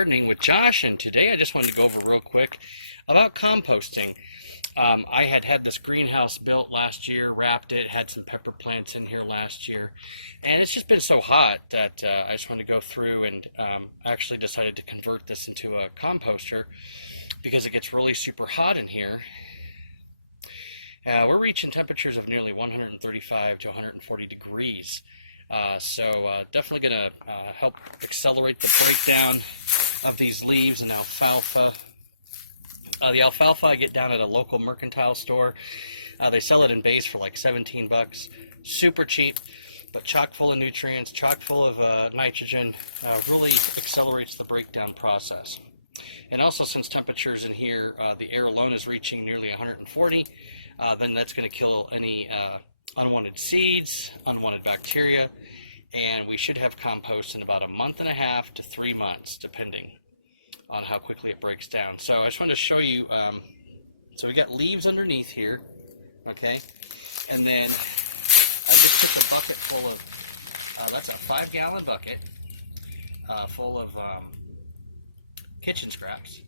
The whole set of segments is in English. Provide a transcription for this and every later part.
Gardening with Josh, and today I just wanted to go over real quick about composting. I had this greenhouse built last year, wrapped it, had some pepper plants in here last year, and it's just been so hot that I just wanted to go through and actually decided to convert this into a composter because it gets really super hot in here. We're reaching temperatures of nearly 135 to 140 degrees. So definitely going to help accelerate the breakdown of these leaves and alfalfa. The alfalfa I get down at a local mercantile store. They sell it in bays for like 17 bucks. Super cheap, but chock full of nutrients, chock full of nitrogen. Really accelerates the breakdown process. And also, since temperatures in here, the air alone is reaching nearly 140, then that's going to kill any unwanted seeds, unwanted bacteria, and we should have compost in about a month and a half to 3 months, depending on how quickly it breaks down. So I just wanted to show you, so we got leaves underneath here, okay, and then I just took a bucket full of, that's a 5-gallon bucket, full of kitchen scraps.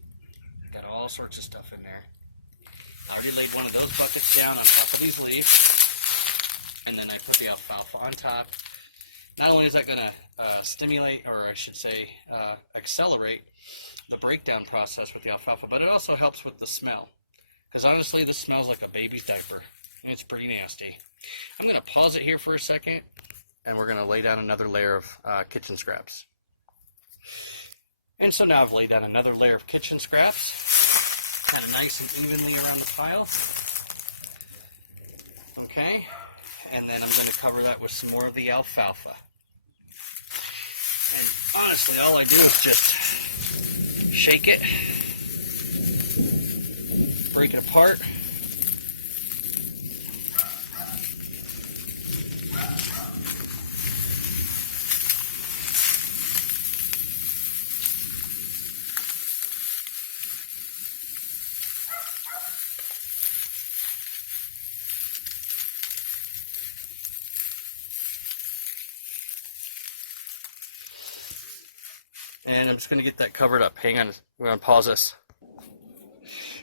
Got all sorts of stuff in there. I already laid one of those buckets down on top of these leaves. And then I put the alfalfa on top. Not only is that going to stimulate, or I should say accelerate the breakdown process with the alfalfa, but it also helps with the smell. Because honestly, this smells like a baby's diaper, and it's pretty nasty. I'm going to pause it here for a second, and we're going to lay down another layer of kitchen scraps. And so now I've laid down another layer of kitchen scraps, kind of nice and evenly around the pile. Okay. And then I'm going to cover that with some more of the alfalfa. And honestly, all I do is just shake it, break it apart. And I'm just going to get that covered up. Hang on, we're going to pause this.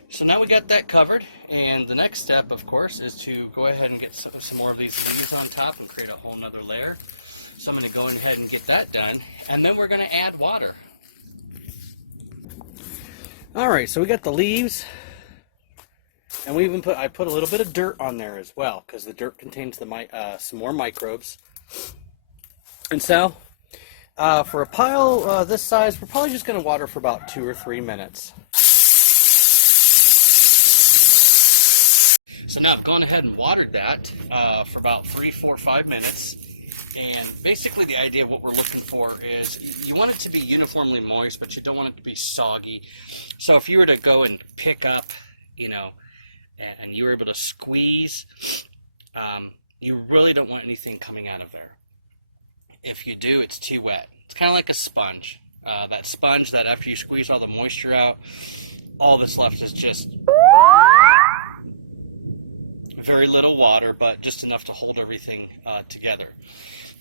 So now we got that covered, and the next step, of course, is to go ahead and get some more of these leaves on top and create a whole nother layer. So I'm going to go ahead and get that done, and then we're going to add water. Alright, so we got the leaves, and we even I put a little bit of dirt on there as well, because the dirt contains some more microbes. And so, for a pile this size, we're probably just going to water for about 2 or 3 minutes. So now I've gone ahead and watered that for about 3, 4, 5 minutes. And basically the idea of what we're looking for is you want it to be uniformly moist, but you don't want it to be soggy. So if you were to go and pick up, and you were able to squeeze, you really don't want anything coming out of there. If you do, it's too wet. It's kind of like a sponge. That sponge that after you squeeze all the moisture out, all that's left is just very little water, but just enough to hold everything together.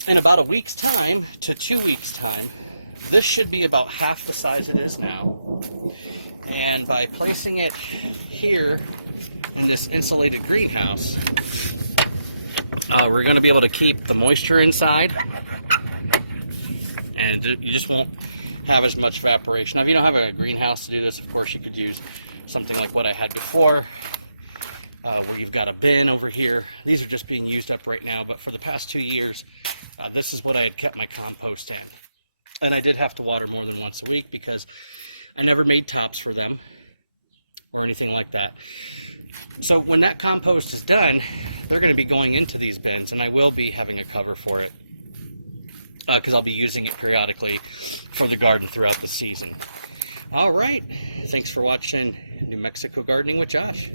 In about a week's time to 2 weeks' time, this should be about half the size it is now. And by placing it here in this insulated greenhouse, we're going to be able to keep the moisture inside, and you just won't have as much evaporation. Now, if you don't have a greenhouse to do this, of course you could use something like what I had before, where you've got a bin over here. These are just being used up right now, but for the past 2 years, this is what I had kept my compost in. And I did have to water more than once a week because I never made tops for them or anything like that. So when that compost is done, they're going to be going into these bins, and I will be having a cover for it because I'll be using it periodically for the garden throughout the season. All right, thanks for watching New Mexico Gardening with Josh.